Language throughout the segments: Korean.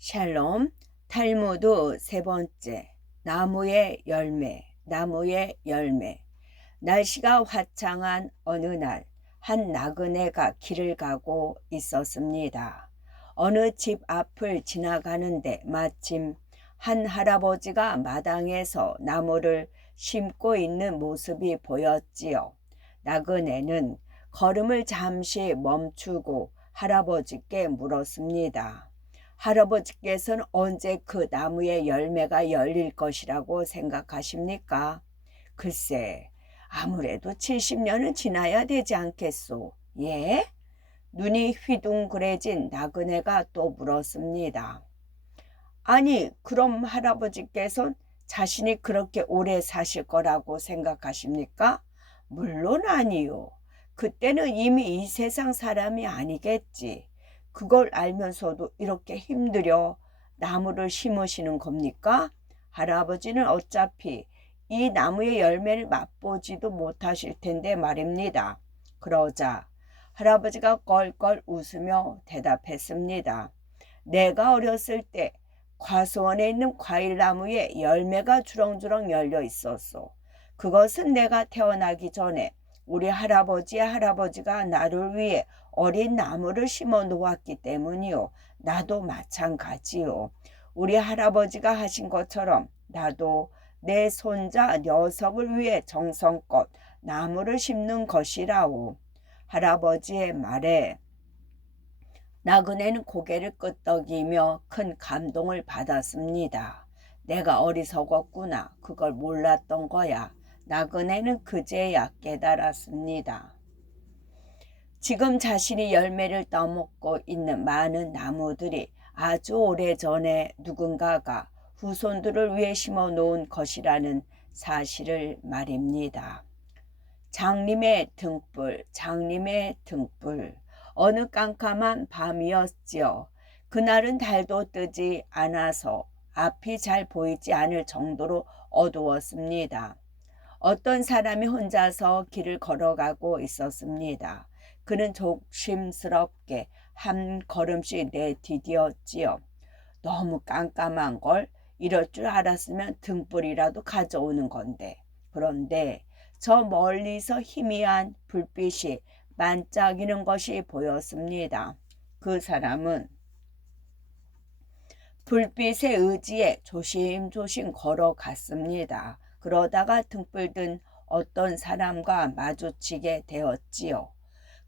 샬롬. 탈무드 세 번째. 나무의 열매. 나무의 열매. 날씨가 화창한 어느 날, 한 나그네가 길을 가고 있었습니다. 어느 집 앞을 지나가는데 마침 한 할아버지가 마당에서 나무를 심고 있는 모습이 보였지요. 나그네는 걸음을 잠시 멈추고 할아버지께 물었습니다. 할아버지께서는 언제 그 나무의 열매가 열릴 것이라고 생각하십니까? 글쎄, 아무래도 70년은 지나야 되지 않겠소? 예? 눈이 휘둥그레진 나그네가 또 물었습니다. 아니, 그럼 할아버지께서는 자신이 그렇게 오래 사실 거라고 생각하십니까? 물론 아니요. 그때는 이미 이 세상 사람이 아니겠지. 그걸 알면서도 이렇게 힘들여 나무를 심으시는 겁니까? 할아버지는 어차피 이 나무의 열매를 맛보지도 못하실 텐데 말입니다. 그러자 할아버지가 껄껄 웃으며 대답했습니다. 내가 어렸을 때 과수원에 있는 과일나무에 열매가 주렁주렁 열려 있었소. 그것은 내가 태어나기 전에 우리 할아버지의 할아버지가 나를 위해 어린 나무를 심어 놓았기 때문이요. 나도 마찬가지요. 우리 할아버지가 하신 것처럼 나도 내 손자 녀석을 위해 정성껏 나무를 심는 것이라오. 할아버지의 말에 나그네는 고개를 끄덕이며 큰 감동을 받았습니다. 내가 어리석었구나. 그걸 몰랐던 거야. 나그네는 그제야 깨달았습니다. 지금 자신이 열매를 따먹고 있는 많은 나무들이 아주 오래전에 누군가가 후손들을 위해 심어 놓은 것이라는 사실을 말입니다. 장님의 등불, 장님의 등불. 어느 깜깜한 밤이었지요. 그날은 달도 뜨지 않아서 앞이 잘 보이지 않을 정도로 어두웠습니다. 어떤 사람이 혼자서 길을 걸어가고 있었습니다. 그는 조심스럽게 한 걸음씩 내디뎠지요. 너무 깜깜한 걸 이럴 줄 알았으면 등불이라도 가져오는 건데. 그런데 저 멀리서 희미한 불빛이 반짝이는 것이 보였습니다. 그 사람은 불빛에 의지해 조심조심 걸어갔습니다. 그러다가 등불 든 어떤 사람과 마주치게 되었지요.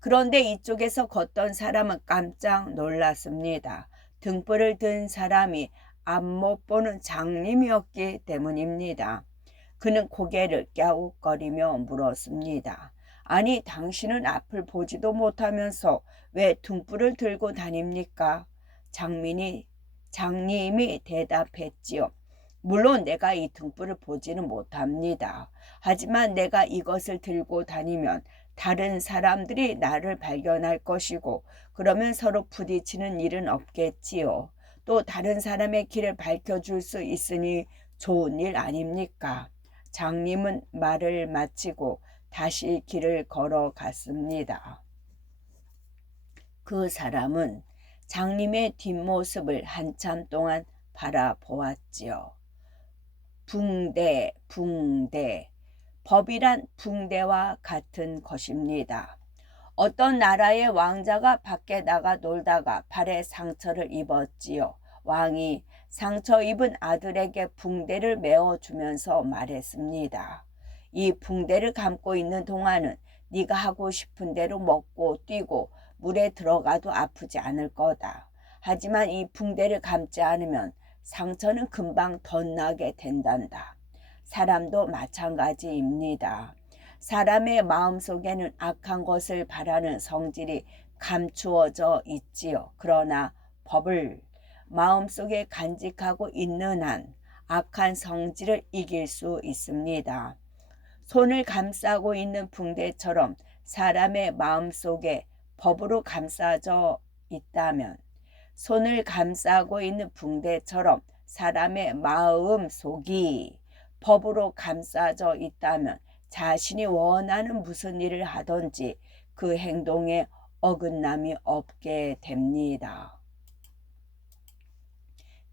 그런데 이쪽에서 걷던 사람은 깜짝 놀랐습니다. 등불을 든 사람이 앞 못 보는 장님이었기 때문입니다. 그는 고개를 갸웃거리며 물었습니다. 아니, 당신은 앞을 보지도 못하면서 왜 등불을 들고 다닙니까? 장님이 대답했지요. 물론 내가 이 등불을 보지는 못합니다. 하지만 내가 이것을 들고 다니면 다른 사람들이 나를 발견할 것이고 그러면 서로 부딪히는 일은 없겠지요. 또 다른 사람의 길을 밝혀줄 수 있으니 좋은 일 아닙니까? 장님은 말을 마치고 다시 길을 걸어갔습니다. 그 사람은 장님의 뒷모습을 한참 동안 바라보았지요. 붕대, 붕대. 법이란 붕대와 같은 것입니다. 어떤 나라의 왕자가 밖에 나가 놀다가 발에 상처를 입었지요. 왕이 상처 입은 아들에게 붕대를 메어주면서 말했습니다. 이 붕대를 감고 있는 동안은 네가 하고 싶은 대로 먹고 뛰고 물에 들어가도 아프지 않을 거다. 하지만 이 붕대를 감지 않으면 상처는 금방 덧나게 된단다. 사람도 마찬가지입니다. 사람의 마음속에는 악한 것을 바라는 성질이 감추어져 있지요. 그러나 법을 마음속에 간직하고 있는 한 악한 성질을 이길 수 있습니다. 손을 감싸고 있는 붕대처럼 사람의 마음속에 법으로 감싸져 있다면 손을 감싸고 있는 붕대처럼 사람의 마음속이 법으로 감싸져 있다면 자신이 원하는 무슨 일을 하든지 그 행동에 어긋남이 없게 됩니다.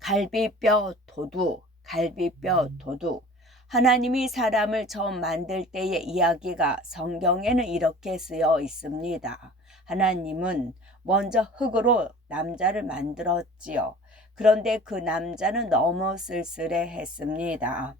갈비뼈 도둑, 갈비뼈 도둑. 하나님이 사람을 처음 만들 때의 이야기가 성경에는 이렇게 쓰여 있습니다. 하나님은 먼저 흙으로 남자를 만들었지요. 그런데 그 남자는 너무 쓸쓸해했습니다.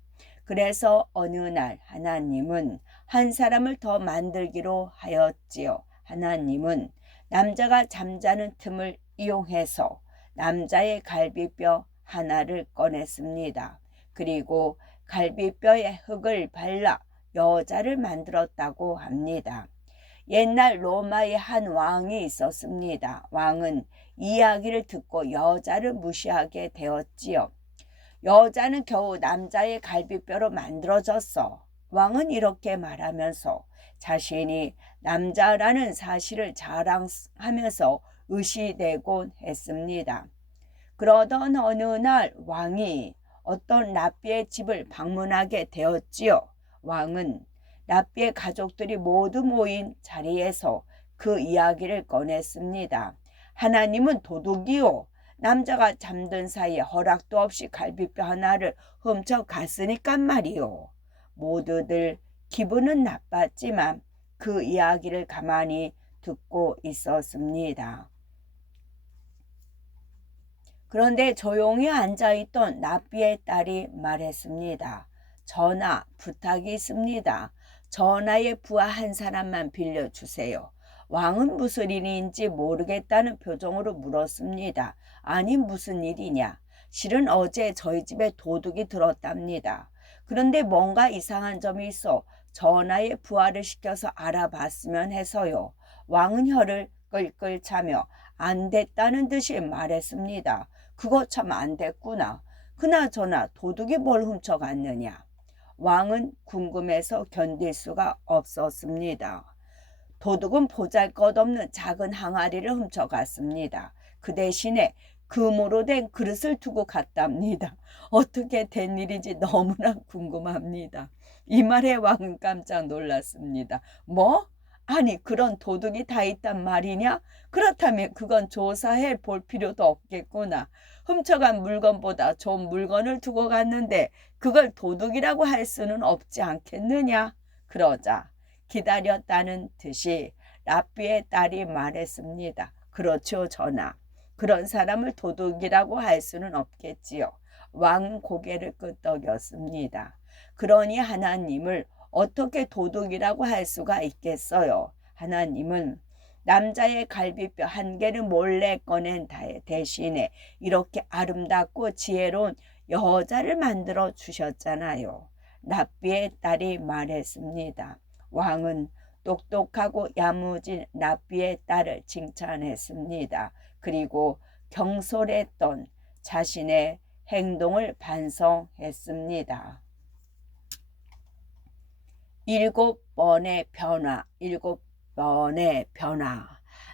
그래서 어느 날 하나님은 한 사람을 더 만들기로 하였지요. 하나님은 남자가 잠자는 틈을 이용해서 남자의 갈비뼈 하나를 꺼냈습니다. 그리고 갈비뼈에 흙을 발라 여자를 만들었다고 합니다. 옛날 로마에 한 왕이 있었습니다. 왕은 이야기를 듣고 여자를 무시하게 되었지요. 여자는 겨우 남자의 갈비뼈로 만들어졌어. 왕은 이렇게 말하면서 자신이 남자라는 사실을 자랑하면서 의시되곤 했습니다. 그러던 어느 날 왕이 어떤 랍비의 집을 방문하게 되었지요. 왕은 랍비의 가족들이 모두 모인 자리에서 그 이야기를 꺼냈습니다. 하나님은 도둑이요. 남자가 잠든 사이에 허락도 없이 갈비뼈 하나를 훔쳐갔으니까 말이요. 모두들 기분은 나빴지만 그 이야기를 가만히 듣고 있었습니다. 그런데 조용히 앉아있던 랍비의 딸이 말했습니다. 전하, 부탁이 있습니다. 전하의 부하 한 사람만 빌려주세요. 왕은 무슨 일인지 모르겠다는 표정으로 물었습니다. 아니 무슨 일이냐? 실은 어제 저희 집에 도둑이 들었답니다. 그런데 뭔가 이상한 점이 있어 전하의 부하를 시켜서 알아봤으면 해서요. 왕은 혀를 끌끌 차며 안 됐다는 듯이 말했습니다. 그거 참 안 됐구나. 그나저나 도둑이 뭘 훔쳐갔느냐? 왕은 궁금해서 견딜 수가 없었습니다. 도둑은 보잘것없는 작은 항아리를 훔쳐갔습니다. 그 대신에 금으로 된 그릇을 두고 갔답니다. 어떻게 된 일인지 너무나 궁금합니다. 이 말에 왕은 깜짝 놀랐습니다. 뭐? 아니 그런 도둑이 다 있단 말이냐? 그렇다면 그건 조사해 볼 필요도 없겠구나. 훔쳐간 물건보다 좋은 물건을 두고 갔는데 그걸 도둑이라고 할 수는 없지 않겠느냐? 그러자 기다렸다는 듯이 랍비의 딸이 말했습니다. 그렇죠, 전하. 그런 사람을 도둑이라고 할 수는 없겠지요. 왕은 고개를 끄덕였습니다. 그러니 하나님을 어떻게 도둑이라고 할 수가 있겠어요. 하나님은 남자의 갈비뼈 한 개를 몰래 꺼낸 대신에 이렇게 아름답고 지혜로운 여자를 만들어 주셨잖아요. 랍비의 딸이 말했습니다. 왕은 똑똑하고 야무진 랍비의 딸을 칭찬했습니다. 그리고 경솔했던 자신의 행동을 반성했습니다. 7번의 변화, 7번의 변화.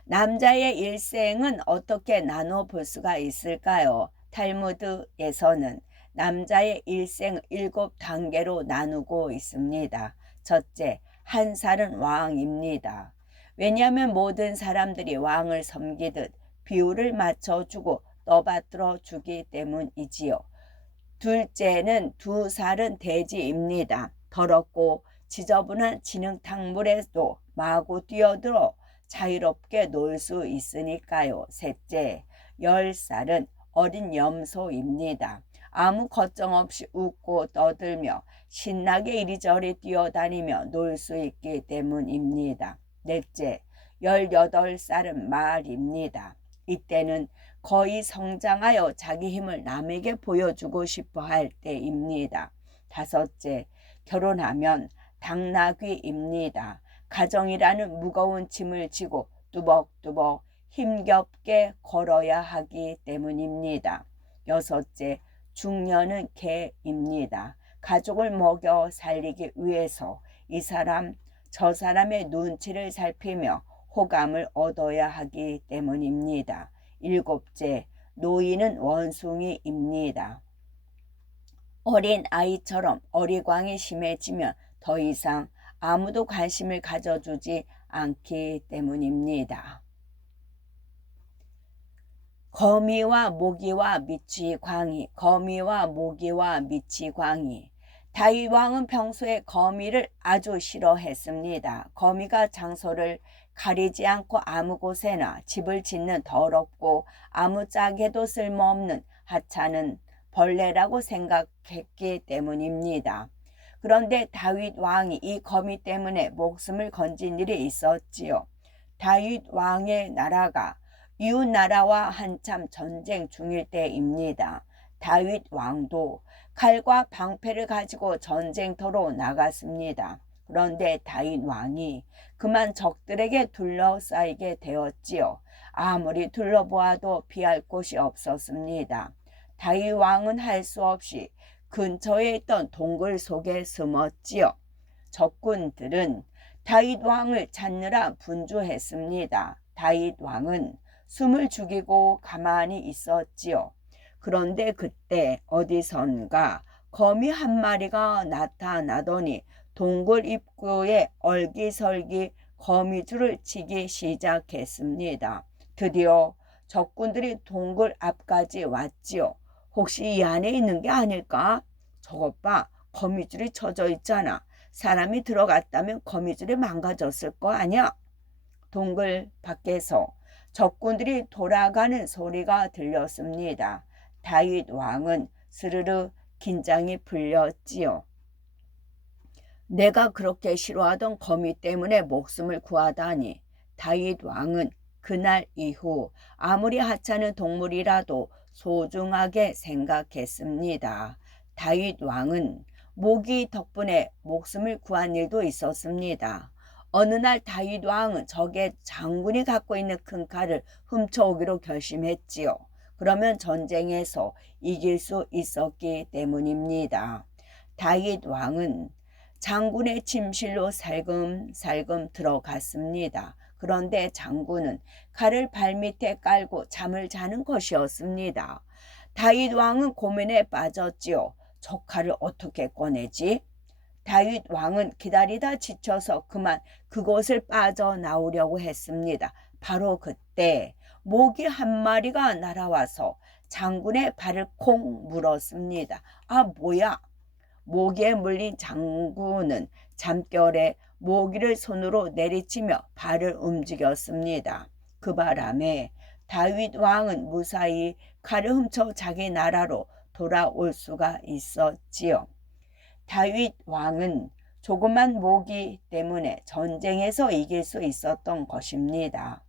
남자의 일생은 어떻게 나눠볼 수가 있을까요? 탈무드에서는 남자의 일생을 7단계로 나누고 있습니다. 첫째, 한 살은 왕입니다. 왜냐하면 모든 사람들이 왕을 섬기듯 비율을 맞춰주고 떠받들어 주기 때문이지요. 둘째는 2살은 돼지입니다. 더럽고 지저분한 진흙탕물에도 마구 뛰어들어 자유롭게 놀 수 있으니까요. 셋째, 10살은 어린 염소입니다. 아무 걱정 없이 웃고 떠들며 신나게 이리저리 뛰어다니며 놀 수 있기 때문입니다. 넷째, 18살은 말입니다. 이때는 거의 성장하여 자기 힘을 남에게 보여주고 싶어 할 때입니다. 다섯째, 결혼하면 당나귀입니다. 가정이라는 무거운 짐을 지고 뚜벅뚜벅 힘겹게 걸어야 하기 때문입니다. 여섯째, 중년은 개입니다. 가족을 먹여 살리기 위해서 이 사람 저 사람의 눈치를 살피며 호감을 얻어야 하기 때문입니다. 일곱째, 노인은 원숭이입니다. 어린 아이처럼 어리광이 심해지면 더 이상 아무도 관심을 가져주지 않기 때문입니다. 거미와 모기와 미치광이, 거미와 모기와 미치광이. 다윗 왕은 평소에 거미를 아주 싫어했습니다. 거미가 장소를 가리지 않고 아무 곳에나 집을 짓는 더럽고 아무짝에도 쓸모없는 하찮은 벌레라고 생각했기 때문입니다. 그런데 다윗 왕이 이 거미 때문에 목숨을 건진 일이 있었지요. 다윗 왕의 나라가 이웃 나라와 한참 전쟁 중일 때입니다. 다윗 왕도 칼과 방패를 가지고 전쟁터로 나갔습니다. 그런데 다윗 왕이 그만 적들에게 둘러싸이게 되었지요. 아무리 둘러보아도 피할 곳이 없었습니다. 다윗 왕은 할 수 없이 근처에 있던 동굴 속에 숨었지요. 적군들은 다윗 왕을 찾느라 분주했습니다. 다윗 왕은 숨을 죽이고 가만히 있었지요. 그런데 그때 어디선가 거미 한 마리가 나타나더니 동굴 입구에 얼기설기 거미줄을 치기 시작했습니다. 드디어 적군들이 동굴 앞까지 왔지요. 혹시 이 안에 있는 게 아닐까? 저것 봐, 거미줄이 쳐져 있잖아. 사람이 들어갔다면 거미줄이 망가졌을 거 아니야? 동굴 밖에서 적군들이 돌아가는 소리가 들렸습니다. 다윗 왕은 스르르 긴장이 풀렸지요. 내가 그렇게 싫어하던 거미 때문에 목숨을 구하다니. 다윗 왕은 그날 이후 아무리 하찮은 동물이라도 소중하게 생각했습니다. 다윗 왕은 모기 덕분에 목숨을 구한 일도 있었습니다. 어느 날 다윗 왕은 적의 장군이 갖고 있는 큰 칼을 훔쳐오기로 결심했지요. 그러면 전쟁에서 이길 수 있었기 때문입니다. 다윗 왕은 장군의 침실로 살금살금 들어갔습니다. 그런데 장군은 칼을 발밑에 깔고 잠을 자는 것이었습니다. 다윗 왕은 고민에 빠졌지요. 저 칼을 어떻게 꺼내지? 다윗 왕은 기다리다 지쳐서 그만 그곳을 빠져나오려고 했습니다. 바로 그때 모기 한 마리가 날아와서 장군의 발을 콩 물었습니다. 아, 뭐야? 모기에 물린 장군은 잠결에 모기를 손으로 내리치며 발을 움직였습니다. 그 바람에 다윗 왕은 무사히 칼을 훔쳐 자기 나라로 돌아올 수가 있었지요. 다윗 왕은 조그만 모기 때문에 전쟁에서 이길 수 있었던 것입니다.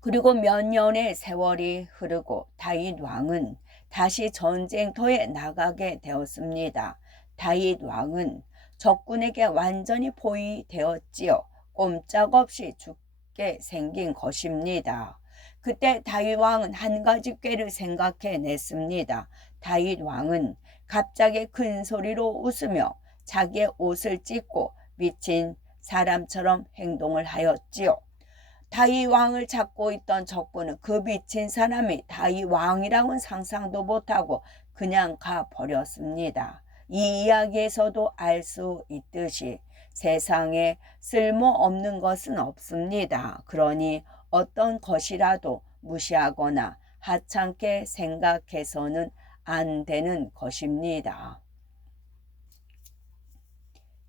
그리고 몇 년의 세월이 흐르고 다윗 왕은 다시 전쟁터에 나가게 되었습니다. 다윗 왕은 적군에게 완전히 포위되었지요. 꼼짝없이 죽게 생긴 것입니다. 그때 다윗 왕은 한 가지 꾀를 생각해냈습니다. 다윗 왕은 갑자기 큰 소리로 웃으며 자기의 옷을 찢고 미친 사람처럼 행동을 하였지요. 다윗 왕을 찾고 있던 적군은 그 미친 사람이 다윗 왕이라고는 상상도 못하고 그냥 가버렸습니다. 이 이야기에서도 알 수 있듯이 세상에 쓸모없는 것은 없습니다. 그러니 어떤 것이라도 무시하거나 하찮게 생각해서는 안 되는 것입니다.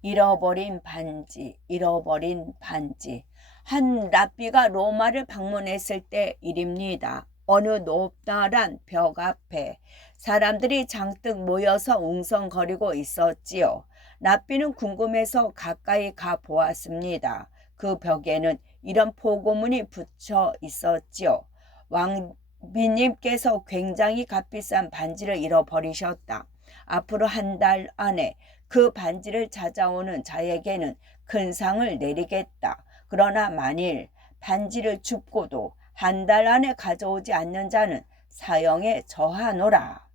잃어버린 반지, 잃어버린 반지. 한 랍비가 로마를 방문했을 때 일입니다. 어느 높다란 벽 앞에 사람들이 잔뜩 모여서 웅성거리고 있었지요. 랍비는 궁금해서 가까이 가 보았습니다. 그 벽에는 이런 포고문이 붙여 있었지요. 왕비님께서 굉장히 값비싼 반지를 잃어버리셨다. 앞으로 한 달 안에 그 반지를 찾아오는 자에게는 큰 상을 내리겠다. 그러나 만일 반지를 줍고도 한 달 안에 가져오지 않는 자는 사형에 처하노라.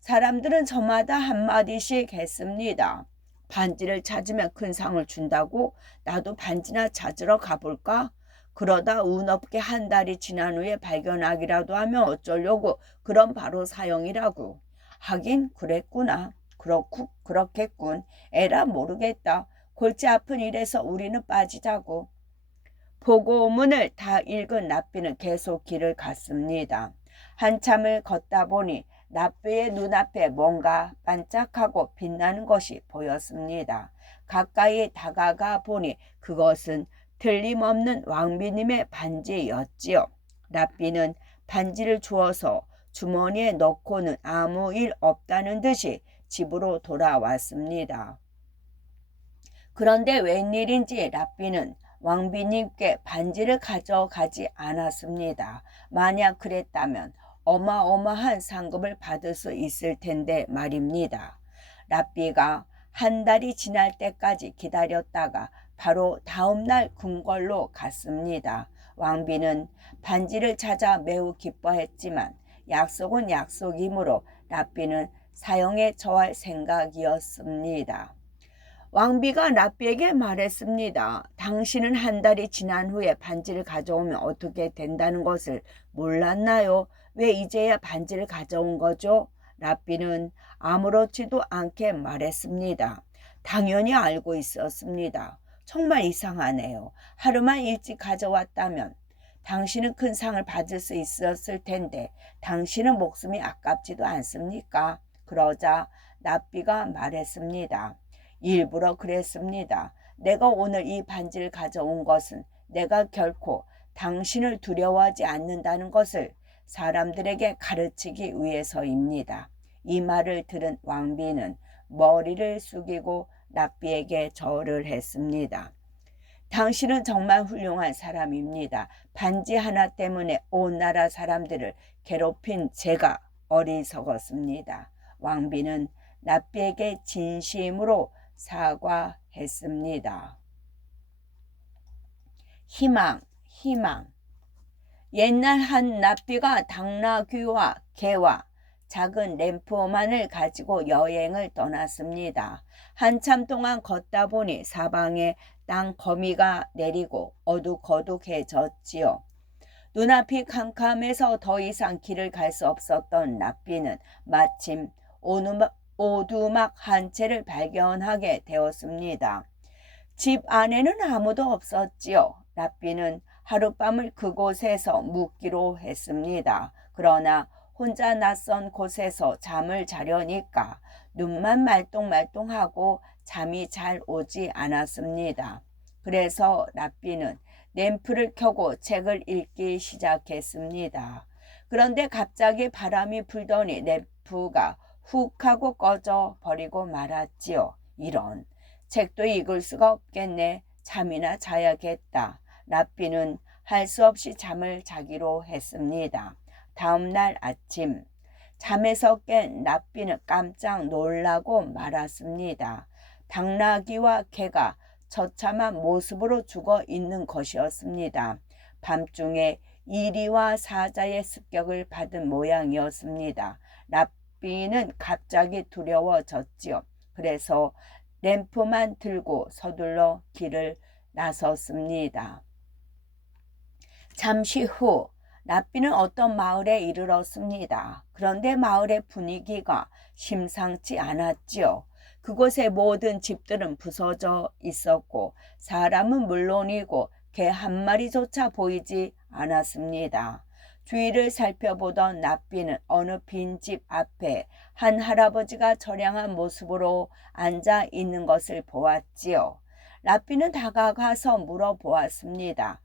사람들은 저마다 한마디씩 했습니다. 반지를 찾으면 큰 상을 준다고? 나도 반지나 찾으러 가볼까? 그러다 운 없게 한 달이 지난 후에 발견하기라도 하면 어쩌려고. 그럼 바로 사형이라고. 하긴 그랬구나. 그렇겠군. 에라 모르겠다. 골치 아픈 일에서 우리는 빠지자고. 보고문을 다 읽은 랍비는 계속 길을 갔습니다. 한참을 걷다 보니 랍비의 눈앞에 뭔가 반짝하고 빛나는 것이 보였습니다. 가까이 다가가 보니 그것은 틀림없는 왕비님의 반지였지요. 랍비는 반지를 주어서 주머니에 넣고는 아무 일 없다는 듯이 집으로 돌아왔습니다. 그런데 웬일인지 랍비는 왕비님께 반지를 가져가지 않았습니다. 만약 그랬다면 어마어마한 상급을 받을 수 있을 텐데 말입니다. 랍비가 한 달이 지날 때까지 기다렸다가 바로 다음 날 궁궐로 갔습니다. 왕비는 반지를 찾아 매우 기뻐했지만 약속은 약속이므로 랍비는 사형에 처할 생각이었습니다. 왕비가 랍비에게 말했습니다. 당신은 한 달이 지난 후에 반지를 가져오면 어떻게 된다는 것을 몰랐나요? 왜 이제야 반지를 가져온 거죠? 랍비는 아무렇지도 않게 말했습니다. 당연히 알고 있었습니다. 정말 이상하네요. 하루만 일찍 가져왔다면 당신은 큰 상을 받을 수 있었을 텐데 당신은 목숨이 아깝지도 않습니까? 그러자 랍비가 말했습니다. 일부러 그랬습니다. 내가 오늘 이 반지를 가져온 것은 내가 결코 당신을 두려워하지 않는다는 것을 사람들에게 가르치기 위해서입니다. 이 말을 들은 왕비는 머리를 숙이고 랍비에게 절을 했습니다. 당신은 정말 훌륭한 사람입니다. 반지 하나 때문에 온 나라 사람들을 괴롭힌 제가 어리석었습니다. 왕비는 랍비에게 진심으로 사과했습니다. 희망. 옛날 한 랍비가 당나귀와 개와 작은 램프만을 가지고 여행을 떠났습니다. 한참 동안 걷다 보니 사방에 땅거미가 내리고 어둑어둑해졌지요. 눈앞이 캄캄해서 더 이상 길을 갈 수 없었던 랍비는 마침 오두막 한 채를 발견하게 되었습니다. 집 안에는 아무도 없었지요. 랍비는 하룻밤을 그곳에서 묵기로 했습니다. 그러나 혼자 낯선 곳에서 잠을 자려니까 눈만 말똥말똥하고 잠이 잘 오지 않았습니다. 그래서 랍비는 램프를 켜고 책을 읽기 시작했습니다. 그런데 갑자기 바람이 불더니 램프가 훅 하고 꺼져 버리고 말았지요. 이런, 책도 읽을 수가 없겠네. 잠이나 자야겠다. 랍비는 할 수 없이 잠을 자기로 했습니다. 다음 날 아침, 잠에서 깬 랍비는 깜짝 놀라고 말았습니다. 당나귀와 개가 처참한 모습으로 죽어 있는 것이었습니다. 밤중에 이리와 사자의 습격을 받은 모양이었습니다. 랍비는 갑자기 두려워졌지요. 그래서 램프만 들고 서둘러 길을 나섰습니다. 잠시 후 랍비는 어떤 마을에 이르렀습니다. 그런데 마을의 분위기가 심상치 않았지요. 그곳의 모든 집들은 부서져 있었고 사람은 물론이고 개 한 마리조차 보이지 않았습니다. 주위를 살펴보던 랍비는 어느 빈집 앞에 한 할아버지가 처량한 모습으로 앉아 있는 것을 보았지요. 랍비는 다가가서 물어보았습니다.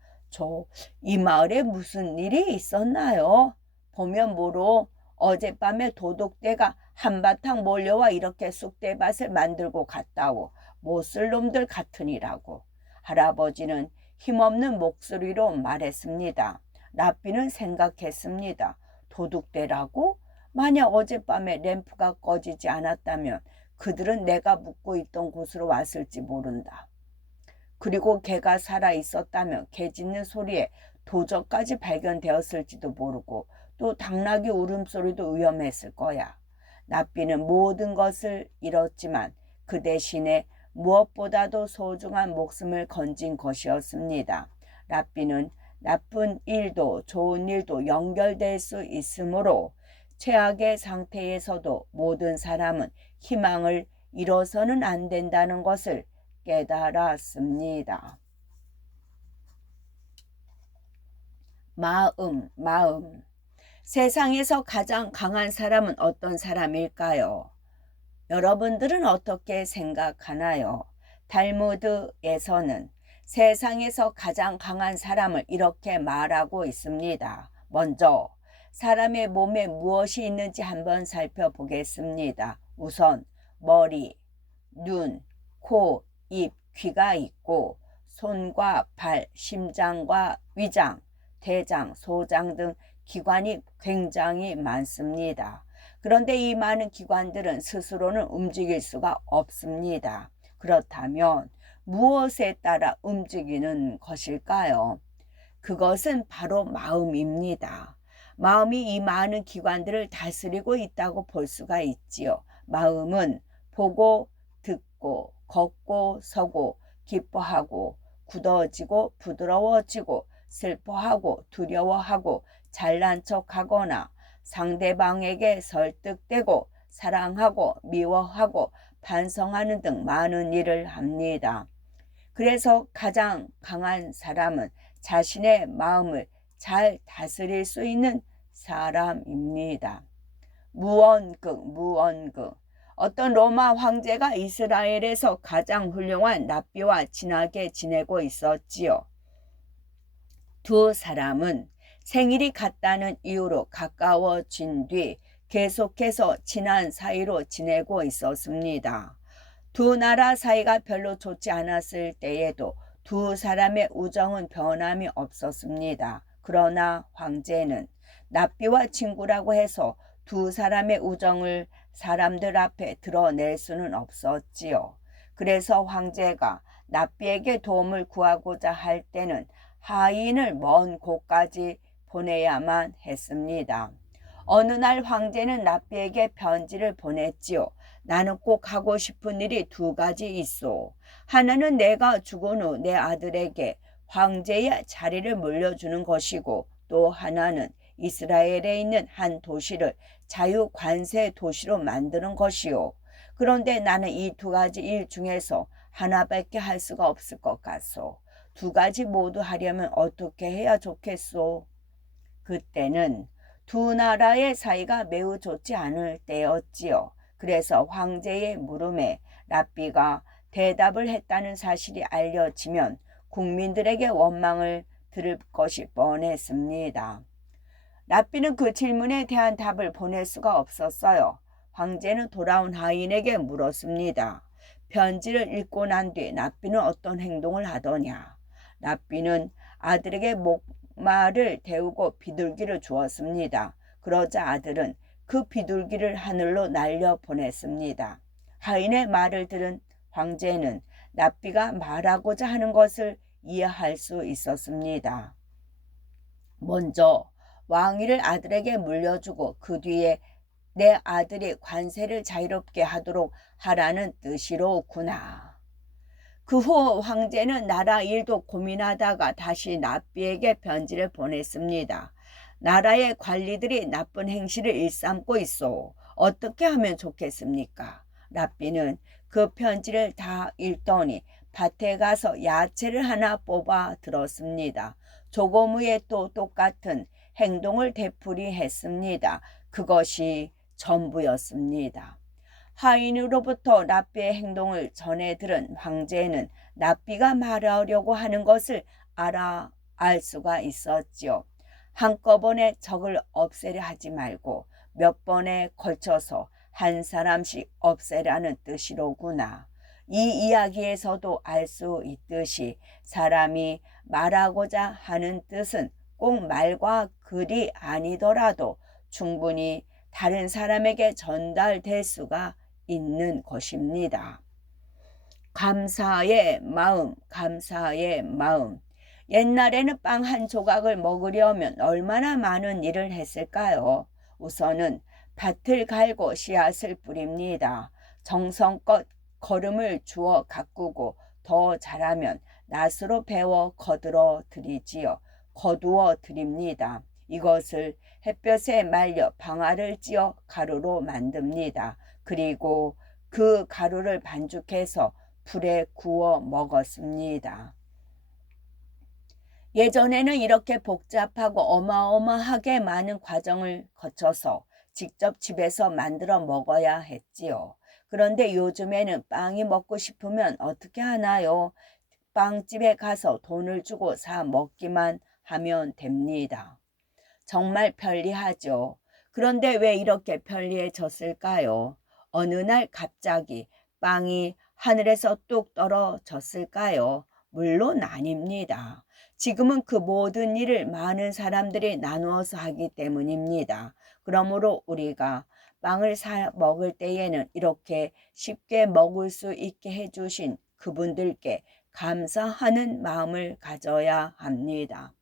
이 마을에 무슨 일이 있었나요? 보면 모로 어젯밤에 도둑대가 한바탕 몰려와 이렇게 쑥대밭을 만들고 갔다고 못쓸 놈들 같으니라고. 할아버지는 힘없는 목소리로 말했습니다. 랍비는 생각했습니다. 도둑대라고? 만약 어젯밤에 램프가 꺼지지 않았다면 그들은 내가 묵고 있던 곳으로 왔을지 모른다. 그리고 개가 살아 있었다면 개 짖는 소리에 도적까지 발견되었을지도 모르고 또 당나귀 울음소리도 위험했을 거야. 랍비는 모든 것을 잃었지만 그 대신에 무엇보다도 소중한 목숨을 건진 것이었습니다. 랍비는 나쁜 일도 좋은 일도 연결될 수 있으므로 최악의 상태에서도 모든 사람은 희망을 잃어서는 안 된다는 것을 깨달았습니다. 마음. 세상에서 가장 강한 사람은 어떤 사람일까요? 여러분들은 어떻게 생각하나요? 탈무드에서는 세상에서 가장 강한 사람을 이렇게 말하고 있습니다. 먼저 사람의 몸에 무엇이 있는지 한번 살펴보겠습니다. 우선 머리, 눈, 코, 입, 귀가 있고 손과 발, 심장과 위장, 대장, 소장 등 기관이 굉장히 많습니다. 그런데 이 많은 기관들은 스스로는 움직일 수가 없습니다. 그렇다면 무엇에 따라 움직이는 것일까요? 그것은 바로 마음입니다. 마음이 이 많은 기관들을 다스리고 있다고 볼 수가 있지요. 마음은 보고, 듣고, 걷고, 서고, 기뻐하고, 굳어지고, 부드러워지고, 슬퍼하고, 두려워하고, 잘난 척하거나 상대방에게 설득되고, 사랑하고, 미워하고, 반성하는 등 많은 일을 합니다. 그래서 가장 강한 사람은 자신의 마음을 잘 다스릴 수 있는 사람입니다. 무언극. 어떤 로마 황제가 이스라엘에서 가장 훌륭한 랍비와 친하게 지내고 있었지요. 두 사람은 생일이 같다는 이유로 가까워진 뒤 계속해서 친한 사이로 지내고 있었습니다. 두 나라 사이가 별로 좋지 않았을 때에도 두 사람의 우정은 변함이 없었습니다. 그러나 황제는 랍비와 친구라고 해서 두 사람의 우정을 사람들 앞에 드러낼 수는 없었지요. 그래서 황제가 랍비에게 도움을 구하고자 할 때는 하인을 먼 곳까지 보내야만 했습니다. 어느 날 황제는 랍비에게 편지를 보냈지요. 나는 꼭 하고 싶은 일이 두 가지 있어. 하나는 내가 죽은 후 내 아들에게 황제의 자리를 물려주는 것이고 또 하나는 이스라엘에 있는 한 도시를 자유관세 도시로 만드는 것이요. 그런데 나는 이 두 가지 일 중에서 하나밖에 할 수가 없을 것 같소. 두 가지 모두 하려면 어떻게 해야 좋겠소? 그때는 두 나라의 사이가 매우 좋지 않을 때였지요. 그래서 황제의 물음에 랍비가 대답을 했다는 사실이 알려지면 국민들에게 원망을 들을 것이 뻔했습니다. 랍비는 그 질문에 대한 답을 보낼 수가 없었어요. 황제는 돌아온 하인에게 물었습니다. 편지를 읽고 난 뒤 랍비는 어떤 행동을 하더냐? 랍비는 아들에게 목말을 데우고 비둘기를 주었습니다. 그러자 아들은 그 비둘기를 하늘로 날려 보냈습니다. 하인의 말을 들은 황제는 랍비가 말하고자 하는 것을 이해할 수 있었습니다. 먼저 왕위를 아들에게 물려주고 그 뒤에 내 아들이 관세를 자유롭게 하도록 하라는 뜻이로구나. 그 후 황제는 나라 일도 고민하다가 다시 랍비에게 편지를 보냈습니다. 나라의 관리들이 나쁜 행실을 일삼고 있어. 어떻게 하면 좋겠습니까? 랍비는 그 편지를 다 읽더니 밭에 가서 야채를 하나 뽑아 들었습니다. 조금 후에 또 똑같은 행동을 되풀이했습니다. 그것이 전부였습니다. 하인으로부터 랍비의 행동을 전해 들은 황제는 랍비가 말하려고 하는 것을 알 수가 있었지요. 한꺼번에 적을 없애려 하지 말고 몇 번에 걸쳐서 한 사람씩 없애라는 뜻이로구나. 이 이야기에서도 알 수 있듯이 사람이 말하고자 하는 뜻은 꼭 말과 글이 아니더라도 충분히 다른 사람에게 전달될 수가 있는 것입니다. 감사의 마음. 옛날에는 빵 한 조각을 먹으려면 얼마나 많은 일을 했을까요? 우선은 밭을 갈고 씨앗을 뿌립니다. 정성껏 거름을 주어 가꾸고 더 자라면 낫으로 베어 거두어 드립니다. 이것을 햇볕에 말려 방아를 찧어 가루로 만듭니다. 그리고 그 가루를 반죽해서 불에 구워 먹었습니다. 예전에는 이렇게 복잡하고 어마어마하게 많은 과정을 거쳐서 직접 집에서 만들어 먹어야 했지요. 그런데 요즘에는 빵이 먹고 싶으면 어떻게 하나요? 빵집에 가서 돈을 주고 사 먹기만 하면 됩니다. 정말 편리하죠. 그런데 왜 이렇게 편리해졌을까요? 어느 날 갑자기 빵이 하늘에서 뚝 떨어졌을까요? 물론 아닙니다. 지금은 그 모든 일을 많은 사람들이 나누어서 하기 때문입니다. 그러므로 우리가 빵을 사 먹을 때에는 이렇게 쉽게 먹을 수 있게 해주신 그분들께 감사하는 마음을 가져야 합니다.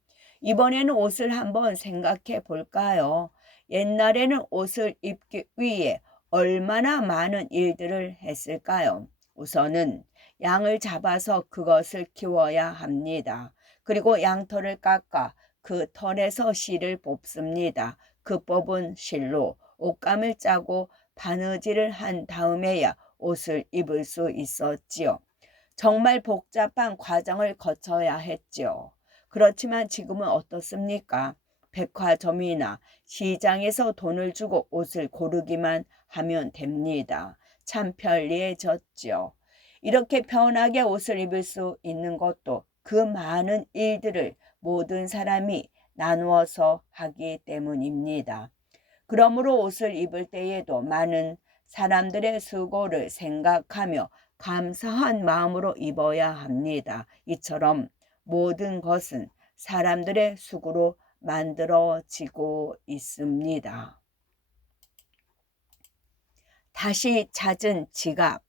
이번에는 옷을 한번 생각해 볼까요? 옛날에는 옷을 입기 위해 얼마나 많은 일들을 했을까요? 우선은 양을 잡아서 그것을 키워야 합니다. 그리고 양털을 깎아 그 털에서 실을 뽑습니다. 그 뽑은 실로 옷감을 짜고 바느질을 한 다음에야 옷을 입을 수 있었지요. 정말 복잡한 과정을 거쳐야 했죠. 그렇지만 지금은 어떻습니까? 백화점이나 시장에서 돈을 주고 옷을 고르기만 하면 됩니다. 참 편리해졌죠. 이렇게 편하게 옷을 입을 수 있는 것도 그 많은 일들을 모든 사람이 나누어서 하기 때문입니다. 그러므로 옷을 입을 때에도 많은 사람들의 수고를 생각하며 감사한 마음으로 입어야 합니다. 이처럼 모든 것은 사람들의 수고로 만들어지고 있습니다. 다시 찾은 지갑.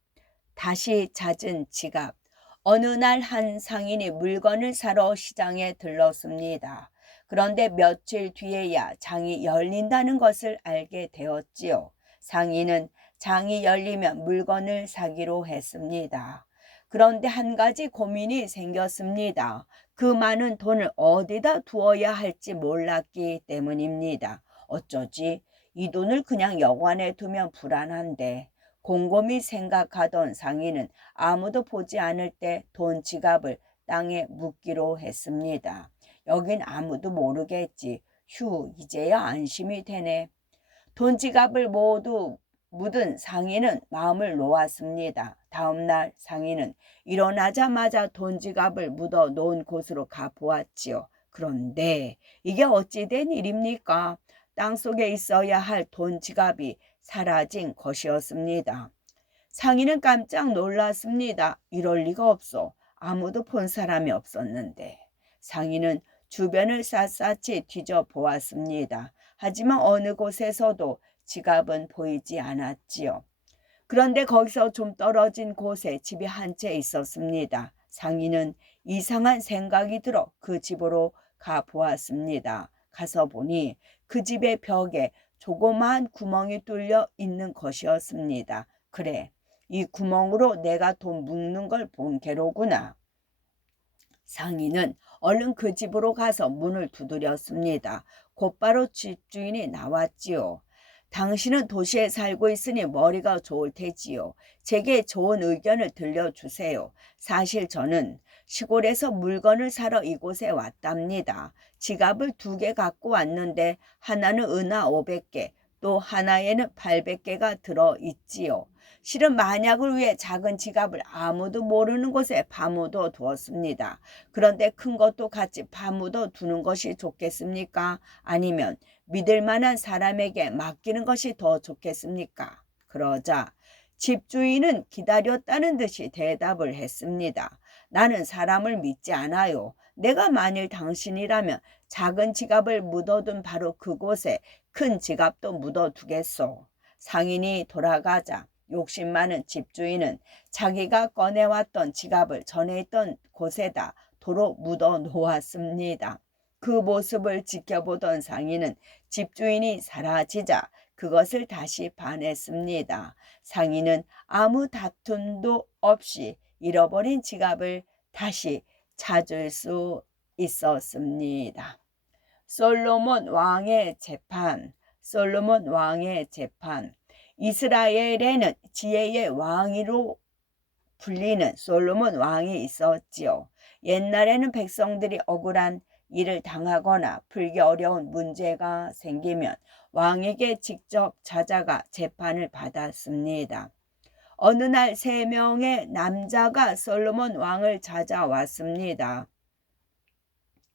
다시 찾은 지갑. 어느 날 한 상인이 물건을 사러 시장에 들렀습니다. 그런데 며칠 뒤에야 장이 열린다는 것을 알게 되었지요. 상인은 장이 열리면 물건을 사기로 했습니다. 그런데 한 가지 고민이 생겼습니다. 그 많은 돈을 어디다 두어야 할지 몰랐기 때문입니다. 어쩌지? 이 돈을 그냥 여관에 두면 불안한데. 곰곰이 생각하던 상인은 아무도 보지 않을 때 돈 지갑을 땅에 묻기로 했습니다. 여긴 아무도 모르겠지. 휴, 이제야 안심이 되네. 돈 지갑을 모두 묻은 상인은 마음을 놓았습니다. 다음 날 상인은 일어나자마자 돈 지갑을 묻어 놓은 곳으로 가 보았지요. 그런데 이게 어찌 된 일입니까? 땅속에 있어야 할 돈 지갑이 사라진 것이었습니다. 상인은 깜짝 놀랐습니다. 이럴 리가 없어. 아무도 본 사람이 없었는데. 상인은 주변을 샅샅이 뒤져보았습니다. 하지만 어느 곳에서도 지갑은 보이지 않았지요. 그런데 거기서 좀 떨어진 곳에 집이 한 채 있었습니다. 상인은 이상한 생각이 들어 그 집으로 가 보았습니다. 가서 보니 그 집의 벽에 조그마한 구멍이 뚫려 있는 것이었습니다. 그래, 이 구멍으로 내가 돈 묵는 걸 본 게로구나. 상인은 얼른 그 집으로 가서 문을 두드렸습니다. 곧바로 집주인이 나왔지요. 당신은 도시에 살고 있으니 머리가 좋을 테지요. 제게 좋은 의견을 들려주세요. 사실 저는 시골에서 물건을 사러 이곳에 왔답니다. 지갑을 2개 갖고 왔는데 하나는 은하 500개, 또 하나에는 800개가 들어있지요. 실은 만약을 위해 작은 지갑을 아무도 모르는 곳에 파묻어 두었습니다. 그런데 큰 것도 같이 파묻어 두는 것이 좋겠습니까? 아니면 믿을 만한 사람에게 맡기는 것이 더 좋겠습니까? 그러자 집주인은 기다렸다는 듯이 대답을 했습니다. 나는 사람을 믿지 않아요. 내가 만일 당신이라면 작은 지갑을 묻어둔 바로 그곳에 큰 지갑도 묻어두겠소. 상인이 돌아가자 욕심 많은 집주인은 자기가 꺼내왔던 지갑을 전에 있던 곳에다 도로 묻어 놓았습니다. 그 모습을 지켜보던 상인은 집주인이 사라지자 그것을 다시 파냈습니다. 상인은 아무 다툼도 없이 잃어버린 지갑을 다시 찾을 수 있었습니다. 솔로몬 왕의 재판. 솔로몬 왕의 재판. 이스라엘에는 지혜의 왕으로 불리는 솔로몬 왕이 있었지요. 옛날에는 백성들이 억울한 일을 당하거나 풀기 어려운 문제가 생기면 왕에게 직접 찾아가 재판을 받았습니다. 어느 날 3명의 남자가 솔로몬 왕을 찾아왔습니다.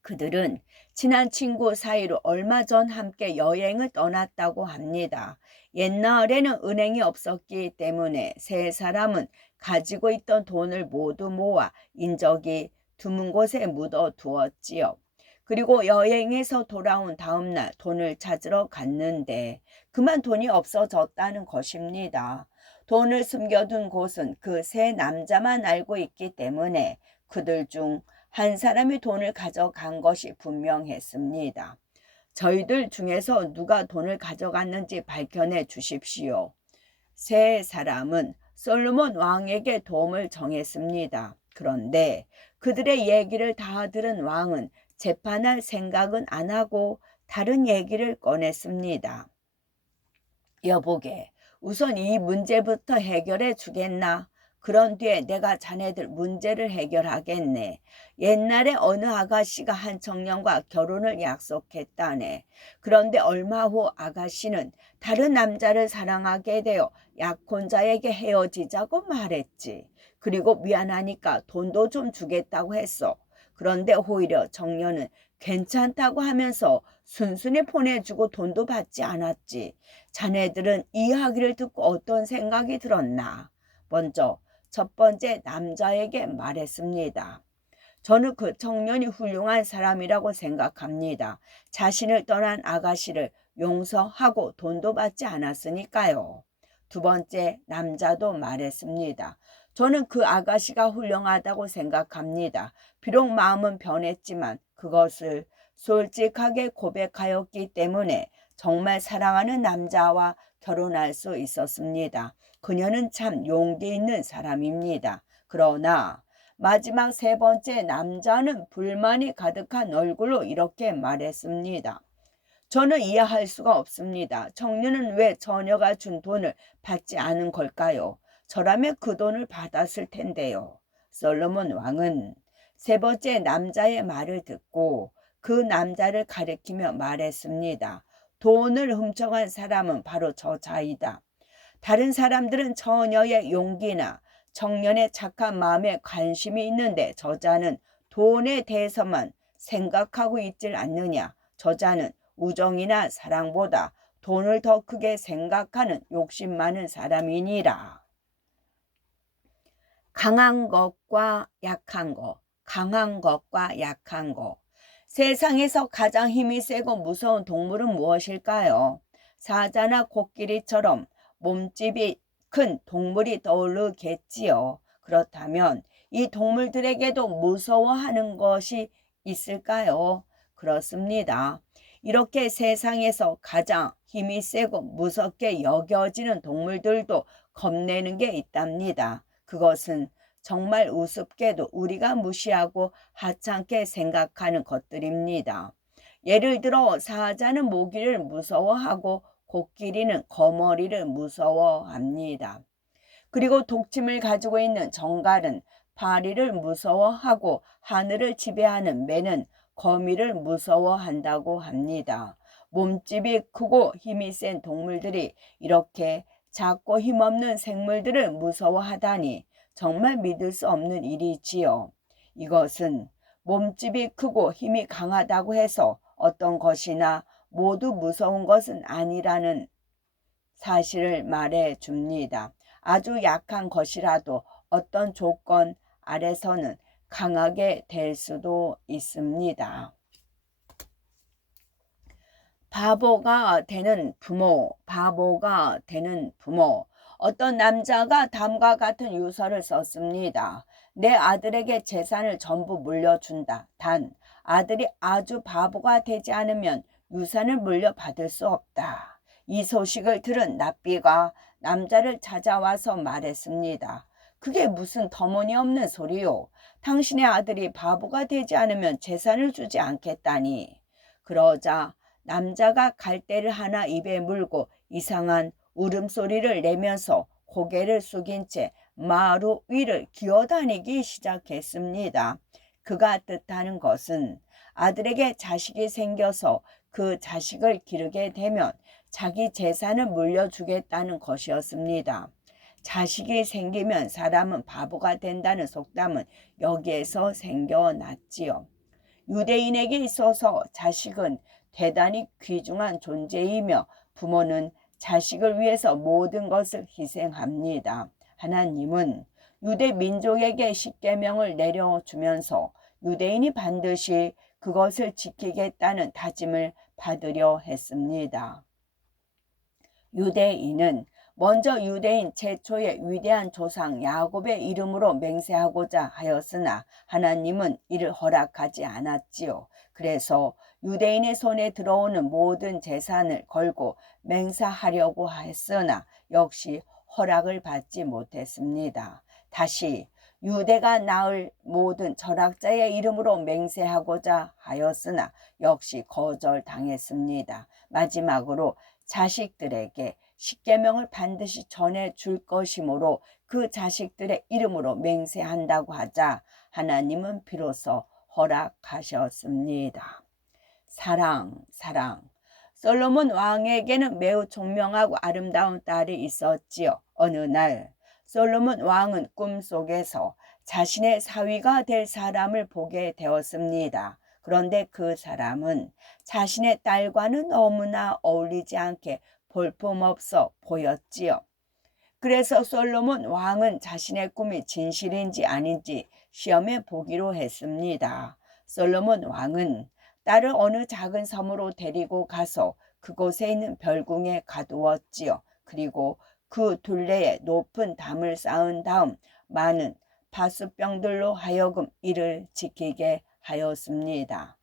그들은 친한 친구 사이로 얼마 전 함께 여행을 떠났다고 합니다. 옛날에는 은행이 없었기 때문에 3사람은 가지고 있던 돈을 모두 모아 인적이 드문 곳에 묻어두었지요. 그리고 여행에서 돌아온 다음 날 돈을 찾으러 갔는데 그만 돈이 없어졌다는 것입니다. 돈을 숨겨둔 곳은 그 3남자만 알고 있기 때문에 그들 중 한 사람이 돈을 가져간 것이 분명했습니다. 저희들 중에서 누가 돈을 가져갔는지 밝혀내 주십시오. 3사람은 솔로몬 왕에게 도움을 정했습니다. 그런데 그들의 얘기를 다 들은 왕은 재판할 생각은 안 하고 다른 얘기를 꺼냈습니다. 여보게, 우선 이 문제부터 해결해 주겠나? 그런 뒤에 내가 자네들 문제를 해결하겠네. 옛날에 어느 아가씨가 한 청년과 결혼을 약속했다네. 그런데 얼마 후 아가씨는 다른 남자를 사랑하게 되어 약혼자에게 헤어지자고 말했지. 그리고 미안하니까 돈도 좀 주겠다고 했어. 그런데 오히려 청년은 괜찮다고 하면서 순순히 보내주고 돈도 받지 않았지. 자네들은 이 이야기를 듣고 어떤 생각이 들었나? 먼저 첫 번째 남자에게 말했습니다. 저는 그 청년이 훌륭한 사람이라고 생각합니다. 자신을 떠난 아가씨를 용서하고 돈도 받지 않았으니까요. 두 번째 남자도 말했습니다. 저는 그 아가씨가 훌륭하다고 생각합니다. 비록 마음은 변했지만 그것을 솔직하게 고백하였기 때문에 정말 사랑하는 남자와 결혼할 수 있었습니다. 그녀는 참 용기 있는 사람입니다. 그러나 마지막 3번째 남자는 불만이 가득한 얼굴로 이렇게 말했습니다. 저는 이해할 수가 없습니다. 청년은 왜 처녀가 준 돈을 받지 않은 걸까요? 저라면 그 돈을 받았을 텐데요. 솔로몬 왕은 3번째 남자의 말을 듣고 그 남자를 가리키며 말했습니다. 돈을 훔쳐간 사람은 바로 저 자이다. 다른 사람들은 처녀의 용기나 청년의 착한 마음에 관심이 있는데 저자는 돈에 대해서만 생각하고 있질 않느냐. 저자는 우정이나 사랑보다 돈을 더 크게 생각하는 욕심 많은 사람이니라. 강한 것과 약한 것, 강한 것과 약한 것. 세상에서 가장 힘이 세고 무서운 동물은 무엇일까요? 사자나 코끼리처럼 몸집이 큰 동물이 떠오르겠지요. 그렇다면 이 동물들에게도 무서워하는 것이 있을까요? 그렇습니다. 이렇게 세상에서 가장 힘이 세고 무섭게 여겨지는 동물들도 겁내는 게 있답니다. 그것은 정말 우습게도 우리가 무시하고 하찮게 생각하는 것들입니다. 예를 들어 사자는 모기를 무서워하고 코끼리는 거머리를 무서워합니다. 그리고 독침을 가지고 있는 정갈은 파리를 무서워하고 하늘을 지배하는 매는 거미를 무서워한다고 합니다. 몸집이 크고 힘이 센 동물들이 이렇게 작고 힘없는 생물들을 무서워하다니 정말 믿을 수 없는 일이지요. 이것은 몸집이 크고 힘이 강하다고 해서 어떤 것이나 모두 무서운 것은 아니라는 사실을 말해 줍니다. 아주 약한 것이라도 어떤 조건 아래서는 강하게 될 수도 있습니다. 바보가 되는 부모, 바보가 되는 부모. 어떤 남자가 다음과 같은 유서를 썼습니다. 내 아들에게 재산을 전부 물려준다. 단 아들이 아주 바보가 되지 않으면 유산을 물려받을 수 없다. 이 소식을 들은 납비가 남자를 찾아와서 말했습니다. 그게 무슨 터무니없는 소리요. 당신의 아들이 바보가 되지 않으면 재산을 주지 않겠다니. 그러자 남자가 갈대를 하나 입에 물고 이상한 울음소리를 내면서 고개를 숙인 채 마루 위를 기어다니기 시작했습니다. 그가 뜻하는 것은 아들에게 자식이 생겨서 그 자식을 기르게 되면 자기 재산을 물려주겠다는 것이었습니다. 자식이 생기면 사람은 바보가 된다는 속담은 여기에서 생겨났지요. 유대인에게 있어서 자식은 대단히 귀중한 존재이며 부모는 자식을 위해서 모든 것을 희생합니다. 하나님은 유대 민족에게 십계명을 내려주면서 유대인이 반드시 그것을 지키겠다는 다짐을 받으려 했습니다. 유대인은 먼저 유대인 최초의 위대한 조상 야곱의 이름으로 맹세하고자 하였으나 하나님은 이를 허락하지 않았지요. 그래서 유대인의 손에 들어오는 모든 재산을 걸고 맹세하려고 했으나 역시 허락을 받지 못했습니다. 다시 유대가 낳을 모든 절약자의 이름으로 맹세하고자 하였으나 역시 거절당했습니다. 마지막으로 자식들에게 십계명을 반드시 전해줄 것이므로 그 자식들의 이름으로 맹세한다고 하자 하나님은 비로소 허락하셨습니다. 사랑. 솔로몬 왕에게는 매우 총명하고 아름다운 딸이 있었지요. 어느 날 솔로몬 왕은 꿈속에서 자신의 사위가 될 사람을 보게 되었습니다. 그런데 그 사람은 자신의 딸과는 너무나 어울리지 않게 볼품없어 보였지요. 그래서 솔로몬 왕은 자신의 꿈이 진실인지 아닌지 시험해 보기로 했습니다. 솔로몬 왕은 딸을 어느 작은 섬으로 데리고 가서 그곳에 있는 별궁에 가두었지요. 그리고 그 둘레에 높은 담을 쌓은 다음 많은 파수병들로 하여금 이를 지키게 하였습니다.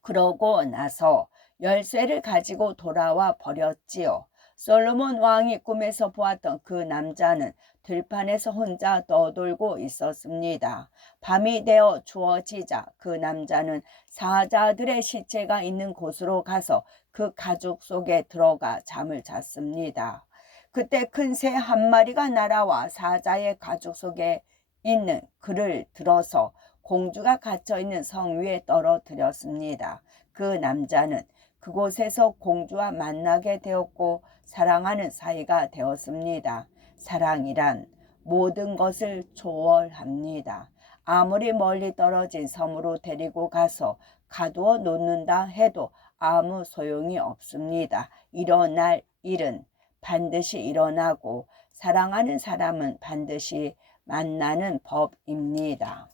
그러고 나서 열쇠를 가지고 돌아와 버렸지요. 솔로몬 왕이 꿈에서 보았던 그 남자는 들판에서 혼자 떠돌고 있었습니다. 밤이 되어 추워지자 그 남자는 사자들의 시체가 있는 곳으로 가서 그 가죽 속에 들어가 잠을 잤습니다. 그때 큰 새 한 마리가 날아와 사자의 가죽 속에 있는 그를 들어서 공주가 갇혀있는 성 위에 떨어뜨렸습니다. 그 남자는 그곳에서 공주와 만나게 되었고 사랑하는 사이가 되었습니다. 사랑이란 모든 것을 초월합니다. 아무리 멀리 떨어진 섬으로 데리고 가서 가두어 놓는다 해도 아무 소용이 없습니다. 일어날 일은 반드시 일어나고 사랑하는 사람은 반드시 만나는 법입니다.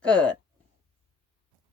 끝.